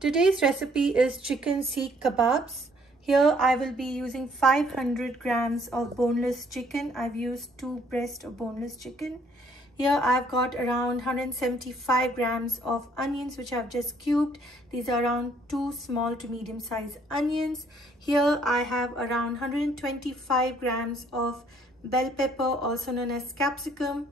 Today's recipe is chicken Seekh Kebabs. Here I will be using 500 grams of boneless chicken. I've used 2 breasts of boneless chicken. Here I've got around 175 grams of onions which I've just cubed. These are around 2 small to medium sized onions. Here I have around 125 grams of bell pepper, also known as capsicum.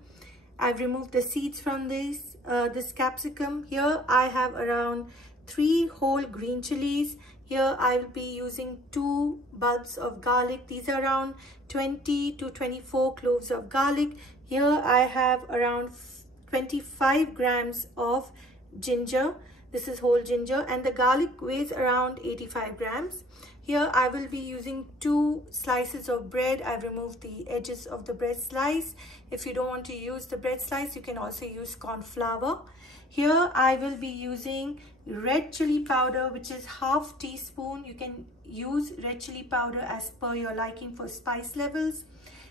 I've removed the seeds from this capsicum. Here I have around 3 whole green chilies. Here I will be using 2 bulbs of garlic. These are around 20 to 24 cloves of garlic. Here I have around 25 grams of ginger. This is whole ginger, and the garlic weighs around 85 grams. Here I will be using 2 slices of bread. I've removed the edges of the bread slice. If you don't want to use the bread slice, you can also use corn flour. Here I will be using red chili powder, which is ½ teaspoon. You can use red chili powder as per your liking for spice levels.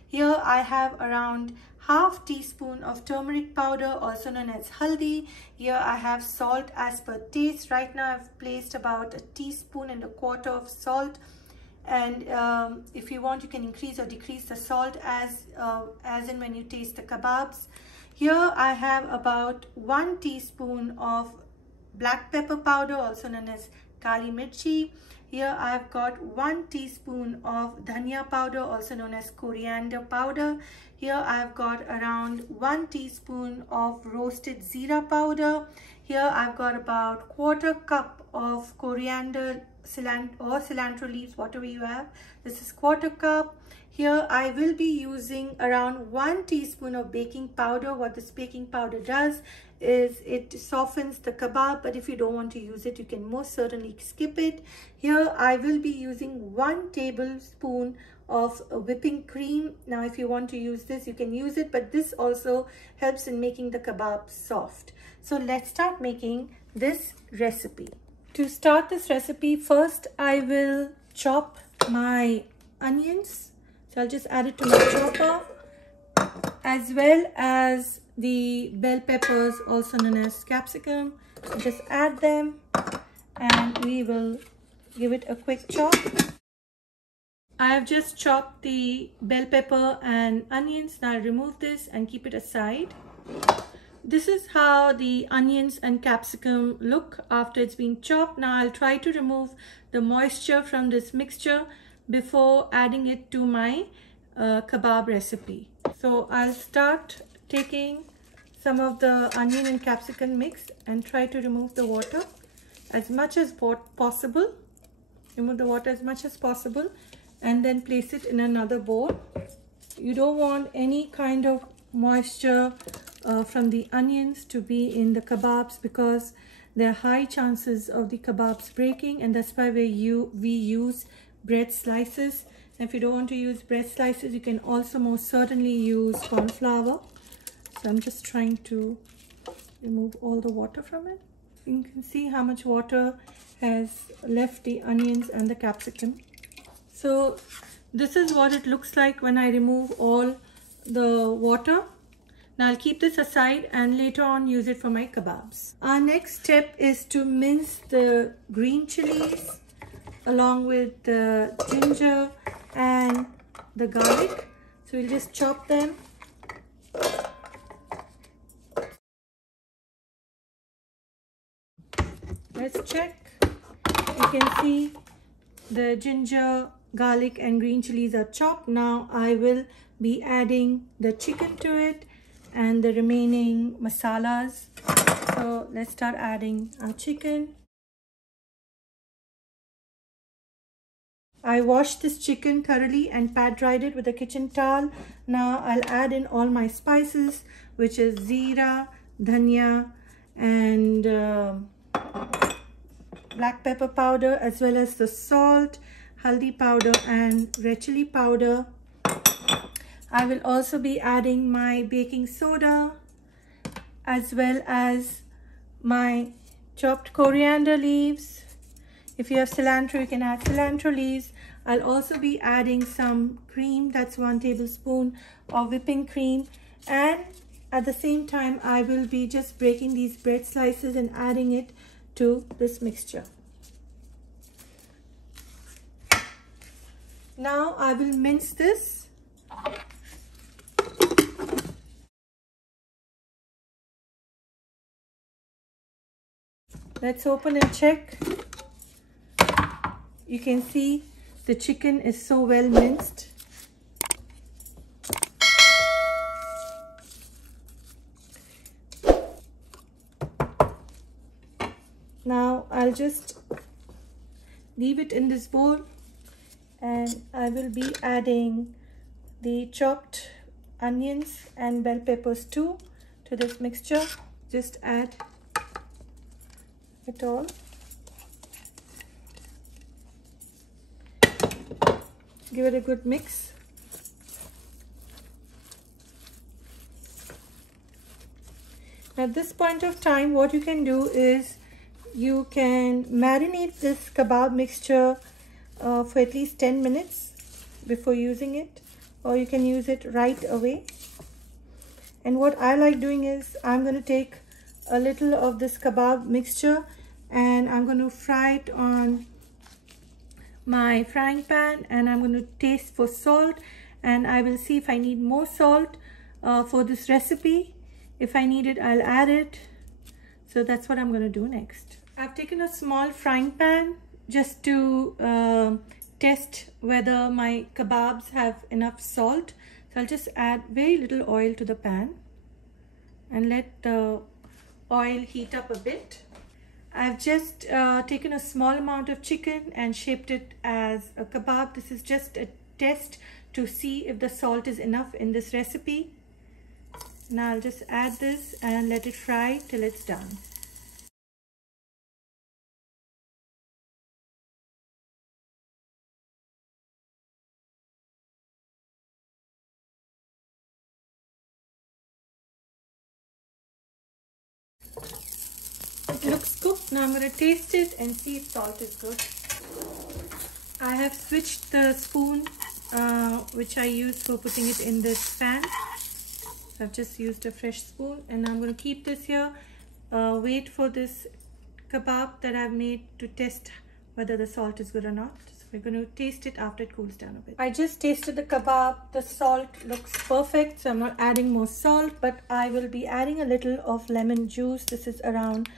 Here I have around ½ teaspoon of turmeric powder, also known as haldi. Here I have salt as per taste. Right now I've placed about 1.25 teaspoons of salt, and if you want, you can increase or decrease the salt as in when you taste the kebabs. Here I have about 1 teaspoon of black pepper powder, also known as kali mirchi. Here I've got 1 teaspoon of dhania powder, also known as coriander powder. Here I've got around 1 teaspoon of roasted zira powder. Here I've got about 1/4 cup of coriander, cilantro leaves, whatever you have. This is 1/4 cup. Here I will be using around 1 teaspoon of baking powder. What this baking powder does is it softens the kebab, but if you don't want to use it, you can most certainly skip it. Here I will be using 1 tablespoon of whipping cream. Now if you want to use this, you can use it, but this also helps in making the kebab soft. So let's start making this recipe. To start this recipe, first I will chop my onions. So I'll just add it to my chopper, as well as the bell peppers, also known as capsicum. Just add them and we will give it a quick chop. I have just chopped the bell pepper and onions. Now I'll remove this and keep it aside. This is how the onions and capsicum look after it's been chopped. Now I'll try to remove the moisture from this mixture before adding it to my kebab recipe. So I'll start taking some of the onion and capsicum mix and try to remove the water as much as possible. Remove the water as much as possible and then place it in another bowl. You don't want any kind of moisture from the onions to be in the kebabs, because there are high chances of the kebabs breaking, and that's why we use bread slices. And if you don't want to use bread slices, you can also most certainly use corn flour. So I'm just trying to remove all the water from it. You can see how much water has left the onions and the capsicum. So this is what it looks like when I remove all the water. Now I'll keep this aside and later on use it for my kebabs. Our next step is to mince the green chilies along with the ginger and the garlic. So we'll just chop them. Let's check. You can see the ginger, garlic and green chilies are chopped. Now I will be adding the chicken to it and the remaining masalas. So let's start adding our chicken. I washed this chicken thoroughly and pat dried it with a kitchen towel. Now I'll add in all my spices, which is zira, dhania and black pepper powder, as well as the salt, haldi powder and red chili powder. I will also be adding my baking soda, as well as my chopped coriander leaves. If you have cilantro, you can add cilantro leaves. I'll also be adding some cream, that's 1 tablespoon of whipping cream, and at the same time I will be just breaking these bread slices and adding it to this mixture. Now I will mince this. Let's open and check. You can see the chicken is so well minced. Now I'll just leave it in this bowl, and I will be adding the chopped onions and bell peppers too to this mixture. Just add it all. Give it a good mix. At this point of time, what you can do is you can marinate this kebab mixture for at least 10 minutes before using it, or you can use it right away. And what I like doing is I'm going to take a little of this kebab mixture and I'm going to fry it on my frying pan, and I'm going to taste for salt, and I will see if I need more salt for this recipe. If I need it, I'll add it. So that's what I'm going to do next. I've taken a small frying pan just to test whether my kebabs have enough salt. So I'll just add very little oil to the pan and let the oil heat up a bit. I've just taken a small amount of chicken and shaped it as a kebab. This is just a test to see if the salt is enough in this recipe. Now I'll just add this and let it fry till it's done. It looks cooked. Now I'm going to taste it and see if salt is good. I have switched the spoon which I use for putting it in this pan. So I've just used a fresh spoon, and I'm going to keep this here. Wait for this kebab that I've made to test whether the salt is good or not. So we're going to taste it after it cools down a bit. I just tasted the kebab. The salt looks perfect, so I'm not adding more salt, but I will be adding a little of lemon juice. This is around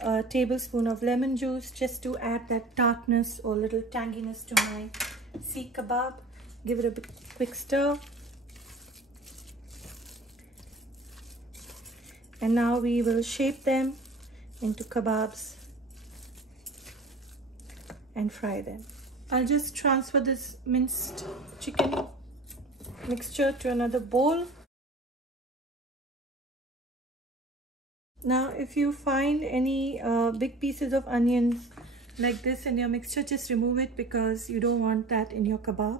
a tablespoon of lemon juice, just to add that tartness or little tanginess to my Seekh Kebab. Give it a quick stir. And now we will shape them into kebabs and fry them. I'll just transfer this minced chicken mixture to another bowl. Now if you find any big pieces of onions like this in your mixture, just remove it because you don't want that in your kebab.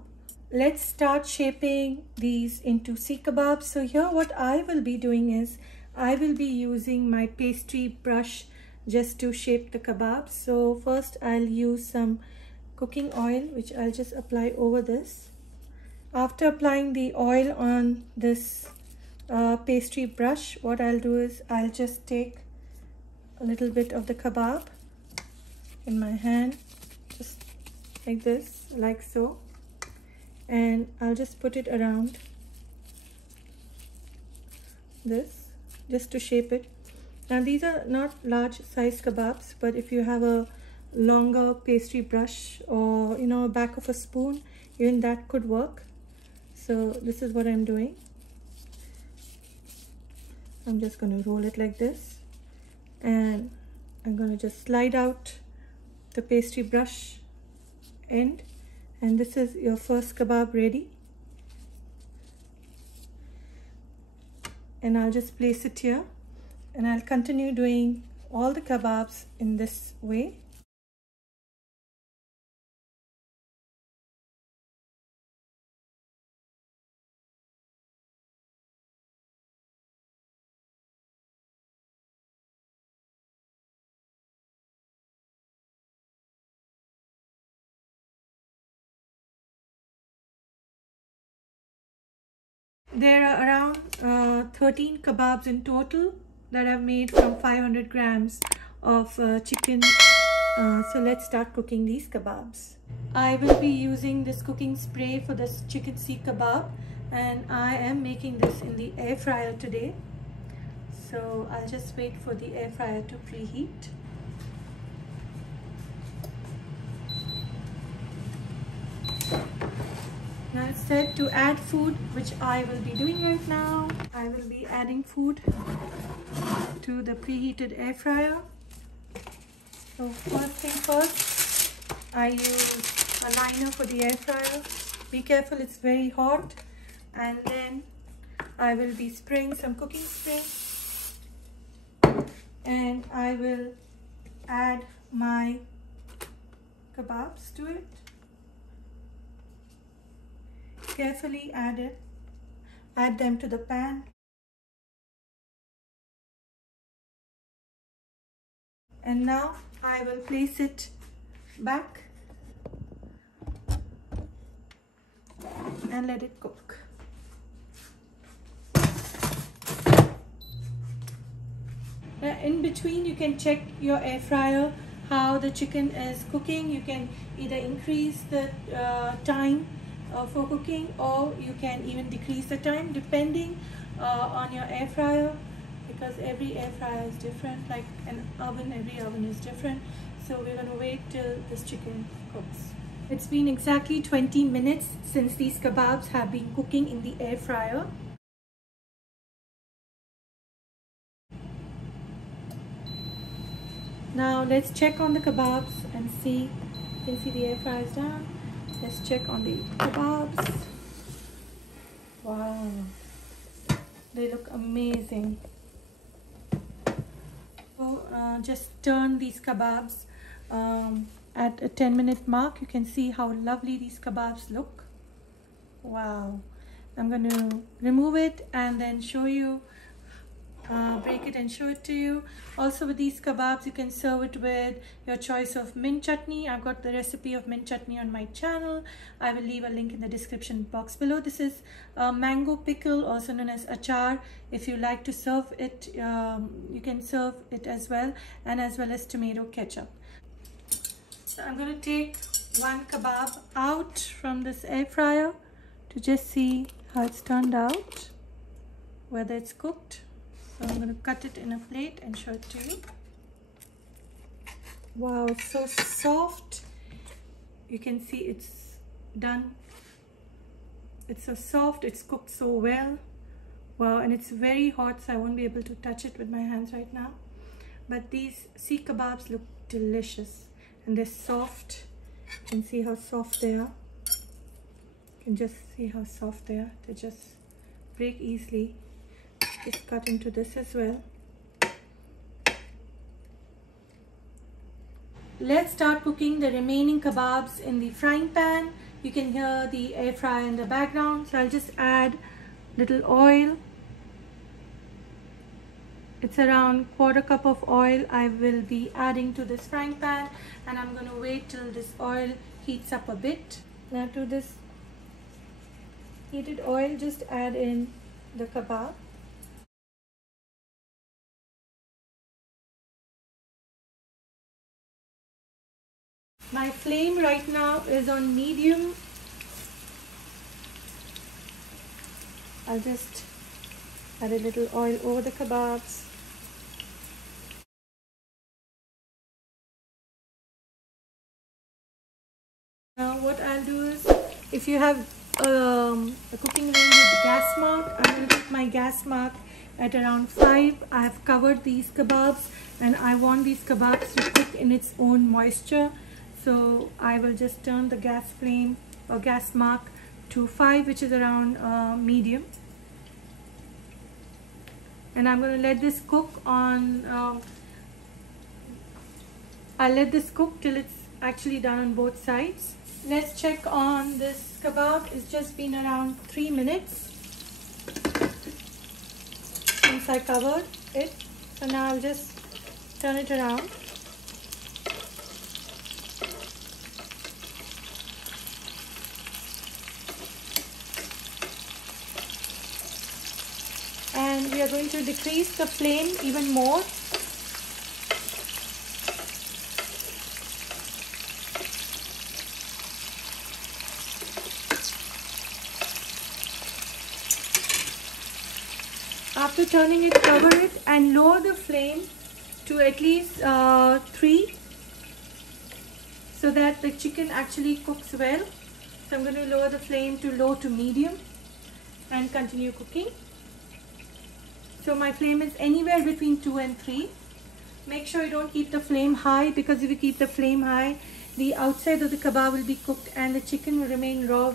Let's start shaping these into Seekh Kebabs. So here what I will be doing is I will be using my pastry brush just to shape the kebabs. So first I'll use some cooking oil, which I'll just apply over this. After applying the oil on this pastry brush, what I'll do is I'll just take a little bit of the kebab in my hand, just like this, like so, and I'll just put it around this just to shape it. Now these are not large size kebabs, but if you have a longer pastry brush or back of a spoon, even that could work. So this is what I'm doing. I'm just going to roll it like this, and I'm going to just slide out the pastry brush end, and this is your first kebab ready. And I'll just place it here, and I'll continue doing all the kebabs in this way. There are around 13 kebabs in total that I've made from 500 grams of chicken. So let's start cooking these kebabs. I will be using this cooking spray for this chicken Seekh Kebab, and I am making this in the air fryer today. So I'll just wait for the air fryer to preheat. Now it's set to add food, which I will be doing right now. I will be adding food to the preheated air fryer. So first thing first, I use a liner for the air fryer. Be careful, it's very hot. And then I will be spraying some cooking spray. And I will add my kebabs to it. Carefully add them to the pan. And now I will place it back and let it cook. Now in between you can check your air fryer how the chicken is cooking. You can either increase the time for cooking, or you can even decrease the time depending on your air fryer, because every air fryer is different, like an oven, every oven is different. So we're going to wait till this chicken cooks. It's been exactly 20 minutes since these kebabs have been cooking in the air fryer. Now let's check on the kebabs and see. You can see the air fryer is down. Let's check on the kebabs. Wow, they look amazing. So just turn these kebabs at a 10-minute mark. You can see how lovely these kebabs look. Wow. I'm going to remove it and then show you, break it and show it to you. Also with these kebabs, you can serve it with your choice of mint chutney. I've got the recipe of mint chutney on my channel. I will leave a link in the description box below. This is mango pickle, also known as achar. If you like to serve it, you can serve it as well as tomato ketchup. So I'm going to take one kebab out from this air fryer to just see how it's turned out, whether it's cooked. So I'm going to cut it in a plate and show it to you. Wow, it's so soft. You can see it's done. It's so soft, it's cooked so well. Wow, and it's very hot, so I won't be able to touch it with my hands right now. But these Seekh Kebabs look delicious, and they're soft. You can see how soft they are. You can just see how soft they are. They just break easily. Just cut into this as well. Let's start cooking the remaining kebabs in the frying pan. You can hear the air fryer in the background, so I'll just add little oil. It's around 1/4 cup of oil I will be adding to this frying pan, and I'm going to wait till this oil heats up a bit. Now to this heated oil, just add in the kebab. My flame right now is on medium. I'll just add a little oil over the kebabs. Now what I'll do is, if you have a cooking range with gas mark, I'm going to put my gas mark at around 5. I have covered these kebabs and I want these kebabs to cook in its own moisture. So I will just turn the gas flame or gas mark to 5, which is around medium. And I'm going to let this cook on, I'll let this cook till it's actually done on both sides. Let's check on this kebab. It's just been around 3 minutes since I covered it. So now I'll just turn it around. And we are going to decrease the flame even more. After turning it, cover it and lower the flame to at least 3, so that the chicken actually cooks well. So I'm going to lower the flame to low to medium and continue cooking. So my flame is anywhere between 2 and 3. Make sure you don't keep the flame high, because if you keep the flame high, the outside of the kebab will be cooked and the chicken will remain raw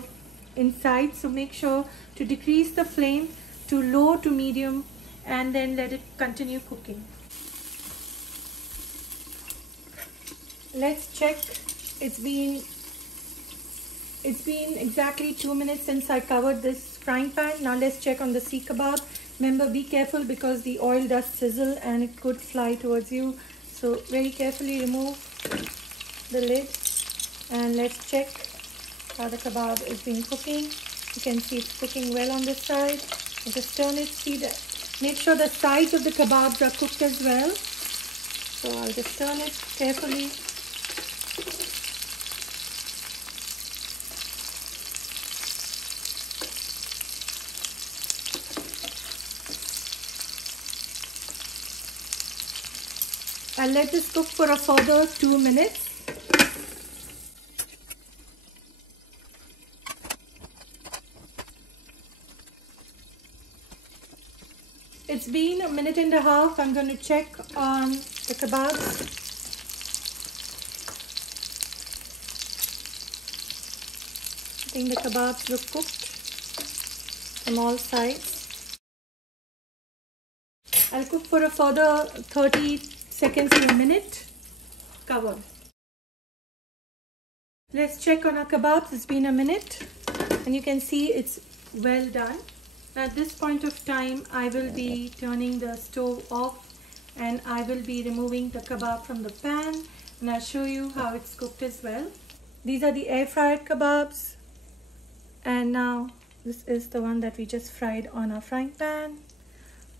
inside. So make sure to decrease the flame to low to medium and then let it continue cooking. Let's check. It's been exactly 2 minutes since I covered this frying pan. Now let's check on the Seekh Kebab. Remember, be careful because the oil does sizzle and it could fly towards you. So very carefully remove the lid and let's check how the kebab is being cooking. You can see it's cooking well on this side. Just turn it, see that. Make sure the sides of the kebabs are cooked as well. So I'll just turn it carefully. I'll let this cook for a further 2 minutes. It's been a minute and a half. I'm going to check on the kebabs. I think the kebabs look cooked from all sides. I'll cook for a further 30 seconds to a minute. Cover. Let's check on our kebabs. It's been a minute and you can see it's well done. At this point of time, I will be turning the stove off and I will be removing the kebab from the pan, and I'll show you how it's cooked as well. These are the air fried kebabs, and now this is the one that we just fried on our frying pan.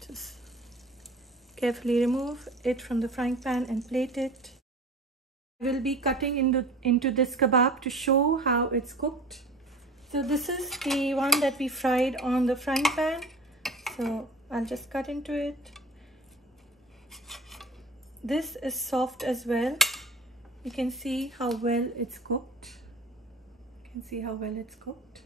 Just carefully remove it from the frying pan and plate it. I will be cutting into this kebab to show how it's cooked. So this is the one that we fried on the frying pan. So I'll just cut into it. This is soft as well. You can see how well it's cooked. You can see how well it's cooked.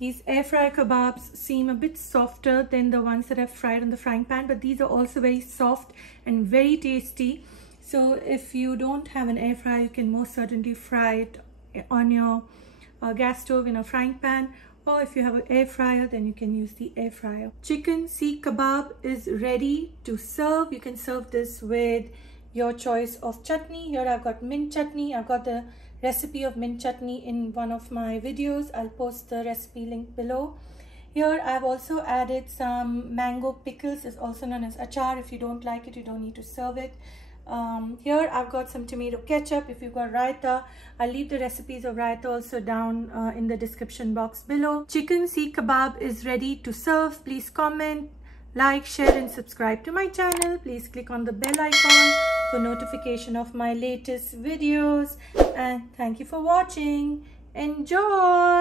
These air fry kebabs seem a bit softer than the ones that I've fried on the frying pan, but these are also very soft and very tasty. So if you don't have an air fryer, you can most certainly fry it on your gas stove in a frying pan, or if you have an air fryer, then you can use the air fryer. Chicken Seekh Kebab is ready to serve. You can serve this with your choice of chutney. Here I've got mint chutney. I've got the recipe of mint chutney in one of my videos. I'll post the recipe link below. Here I've also added some mango pickles. It's also known as achar. If you don't like it, you don't need to serve it. Here I've got some tomato ketchup. If you've got raita, I'll leave the recipes of raita also down in the description box below. Chicken Seekh Kebab is ready to serve. Please comment, like, share and subscribe to my channel. Please click on the bell icon for notification of my latest videos, and thank you for watching. Enjoy!